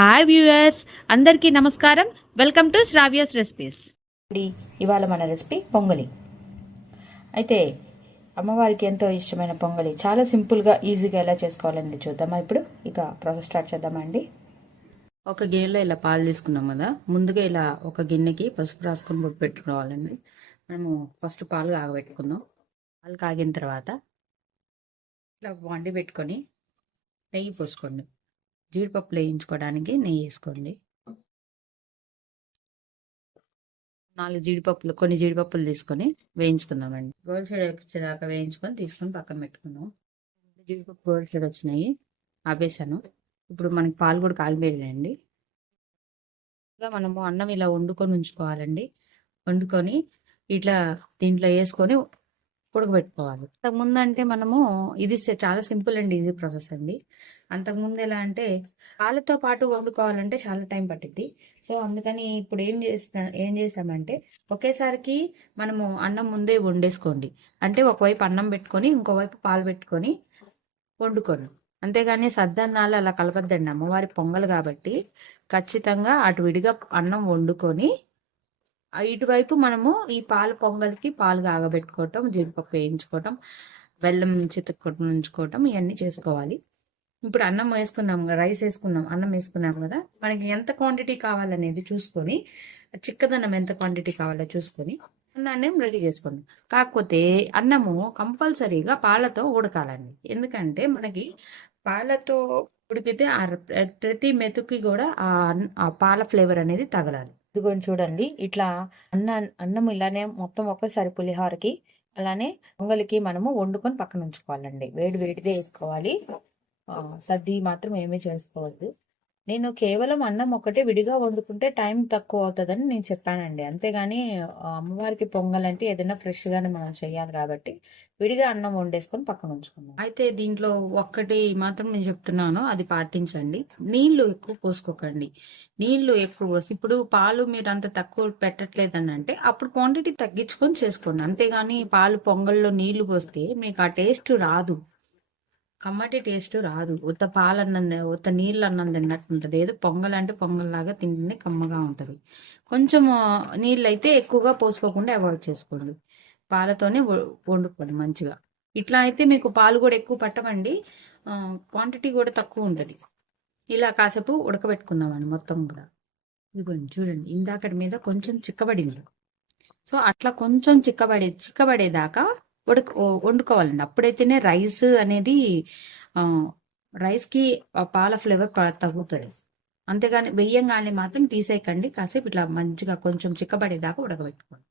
Hi viewers అందరికీ నమస్కారం. Welcome to Sravya's recipes ఇవాళ మన రెసిపీ పొంగలి. అయితే అమ్మవారికి ఎంతో ఇష్టమైన పొంగలి. చాలా సింపుల్గా ఈజీగా ఎలా చేసుకోవాలని చూద్దామా ఇప్పుడు? ఇక ప్రాసెస్ స్టార్ట్ చేద్దామా అండి? ఒక గిన్నెలో ఇలా పాలు తీసుకున్నాం కదా. ముందుగా ఇలా ఒక గిన్నెకి పసుపు రాసుకొని బొట్టు పెట్టుకోవాలండి. మనము ఫస్ట్ పాలు కాగబెట్టుకుందాం. పాలు కాగిన తర్వాత ఇట్లా వండి పెట్టుకొని నెయ్యి పోసుకోండి. జీడిపప్పులు వేయించుకోవడానికి నెయ్యి వేసుకోండి. నాలుగు జీడిపప్పులు కొన్ని జీడిపప్పులు తీసుకొని వేయించుకుందామండి. గోల్డ్ షేడ్ వచ్చేదాకా వేయించుకొని తీసుకొని పక్కన పెట్టుకుందాం. జీడిపప్పు గోల్డ్ షేడ్ వచ్చినాయి ఆపేసాను. ఇప్పుడు మనకి పాలు కూడా కాగిపోయాయండి ఇంకా మనము అన్నం ఇలా వండుకొని ఉంచుకోవాలండి. వండుకొని ఇట్లా దీంట్లో వేసుకొని ఉడకబెట్టుకోవాలి. అంతకుముందు అంటే మనము ఇది చాలా సింపుల్ అండ్ ఈజీ ప్రాసెస్ అండి. అంతకుముందు ఎలా అంటే పాలతో పాటు వండుకోవాలంటే చాలా టైం పట్టిద్ది. సో అందుకని ఇప్పుడు ఏం చేస్తా ఏం చేస్తామంటే ఒకేసారికి మనము అన్నం ముందే వండేసుకోండి. అంటే ఒకవైపు అన్నం పెట్టుకొని ఇంకోవైపు పాలు పెట్టుకొని వండుకోండి అంతేగాని సద్దన్నాలు అలా కలపద్దండి అమ్మవారి పొంగల్ కాబట్టి ఖచ్చితంగా అటు విడిగా అన్నం వండుకొని ఇటువైపు మనము ఈ పాలు పొంగల్కి పాలు కాగబెట్టుకోవటం జీడిపప్పు వేయించుకోవటం బెల్లం చితక్కొట్టు ఉంచుకోవటం ఇవన్నీ చేసుకోవాలి. ఇప్పుడు అన్నం వేసుకున్నాం కదా, రైస్ వేసుకున్నాం అన్నం వేసుకున్నాం కదా మనకి ఎంత క్వాంటిటీ కావాలనేది చూసుకొని చిక్కదన్నం ఎంత క్వాంటిటీ కావాలో చూసుకొని అన్నాన్ని రెడీ చేసుకోండి కాకపోతే అన్నము కంపల్సరీగా పాలతో ఉడకాలండి. ఎందుకంటే మనకి పాలతో ఉడికితే ఆ ప్ర- ప్రతి మెతుక్కి కూడా ఆ పాల ఫ్లేవర్ అనేది తగలాలి. ఇదిగోండి చూడండి ఇట్లా అన్న అన్నం ఇలానే మొత్తం ఒక్కసారి పులిహోరకి అలానే పొంగలికి మనము వండుకొని పక్కన ఉంచుకోవాలండి. వేడి వేడిదే వేసుకోవాలి. సర్ది మాత్రం ఏమీ చేసుకోవద్దు. నేను కేవలం అన్నం ఒకటే విడిగా వండుకుంటే టైం తక్కువ అవుతుందని నేను చెప్పానండి. అంతేగాని అమ్మవారికి పొంగల్ అంటే ఏదైనా ఫ్రెష్ గానే మనం చేయాలి కాబట్టి విడిగా అన్నం వండేసుకొని పక్కన ఉంచుకుందాం. అయితే దీంట్లో ఒక్కటి మాత్రం నేను చెప్తున్నాను అది పాటించండి. నీళ్ళు ఎక్కువ పోసుకోకండి. నీళ్ళు ఎక్కువ పోసి ఇప్పుడు పాలు మీరు అంత తక్కువ పెట్టట్లేదని అంటే అప్పుడు క్వాంటిటీ తగ్గించుకొని చేసుకోండి. అంతేగాని పాలు పొంగల్లో నీళ్ళు పోస్తే మీకు ఆ టేస్ట్ రాదు. కమ్మటి టేస్ట్ రాదు. ఉత్త పాలు ఉత్త నీళ్ళు అన్నం తిన్నట్టు ఉంటుంది ఏదో పొంగల్ అంటే పొంగల్ లాగా కమ్మగా ఉంటుంది. కొంచెం నీళ్ళు అయితే ఎక్కువగా పోసుకోకుండా అవాయిడ్ చేసుకోండి. పాలతోనే వండుకోండి మంచిగా. ఇట్లా అయితే మీకు పాలు కూడా ఎక్కువ పట్టమండి క్వాంటిటీ కూడా తక్కువ ఉంటుంది. ఇలా కాసేపు ఉడకబెట్టుకుందామండి మొత్తం కూడా. ఇదిగోండి చూడండి ఇందాకటి మీద కొంచెం చిక్కబడింది. సో అట్లా కొంచెం చిక్కబడే చిక్కబడేదాకా ఉడక వండుకోవాలండి. అప్పుడైతేనే రైస్ అనేది రైస్కి పాల ఫ్లేవర్ తగ్గుతుంది. అంతేగాని వెయ్యంగానే మాత్రం తీసేయకండి. కాసేపు ఇట్లా మంచిగా కొంచెం చిక్కబడేదాకా ఉడకబెట్టుకోండి.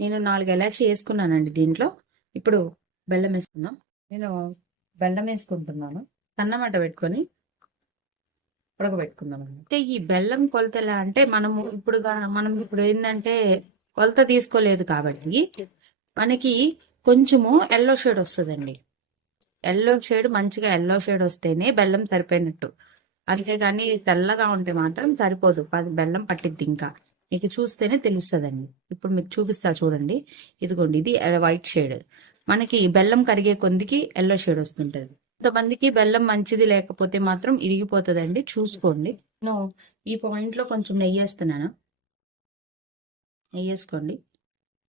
నేను నాలుగు ఎలాచి వేసుకున్నానండి దీంట్లో. ఇప్పుడు బెల్లం వేసుకుందాం. నేను బెల్లం వేసుకుంటున్నాను. సన్నమాట పెట్టుకొని ఉడకబెట్టుకుందాం అయితే ఈ బెల్లం కొలత ఎలా అంటే మనము ఇప్పుడు మనం ఇప్పుడు ఏంటంటే కొలత తీసుకోలేదు కాబట్టి మనకి కొంచెము ఎల్లో షేడ్ వస్తుందండి. ఎల్లో షేడ్ మంచిగా ఎల్లో షేడ్ వస్తేనే బెల్లం సరిపోయినట్టు. అంతేగాని తెల్లగా ఉంటే మాత్రం సరిపోదు. పది బెల్లం పట్టిద్ది ఇంకా. మీకు చూస్తేనే తెలుస్తుందండి. ఇప్పుడు మీకు చూపిస్తా చూడండి. ఇదిగోండి ఇది వైట్ షేడ్ మనకి బెల్లం కరిగే కొందికి ఎల్లో షేడ్ వస్తుంటది. కొంతమందికి బెల్లం మంచిది లేకపోతే మాత్రం ఇరిగిపోతుందండి. చూసుకోండి. నేను ఈ పాయింట్లో కొంచెం నెయ్యి వేస్తున్నాను నెయ్యి వేసుకోండి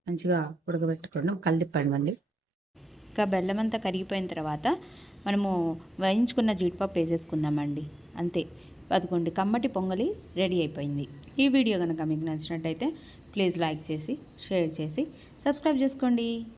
మంచిగా ఉడకబెట్టుకోండి కలిదిప్పండి ఇంకా బెల్లం అంతా కరిగిపోయిన తర్వాత మనము వేయించుకున్న జీడిపప్పు వేసేసుకుందామండి. అంతే. పదకొండు కమ్మటి పొంగలి రెడీ అయిపోయింది. ఈ వీడియో కనుక మీకు నచ్చినట్టయితే ప్లీజ్ లైక్ చేసి షేర్ చేసి సబ్స్క్రైబ్ చేసుకోండి.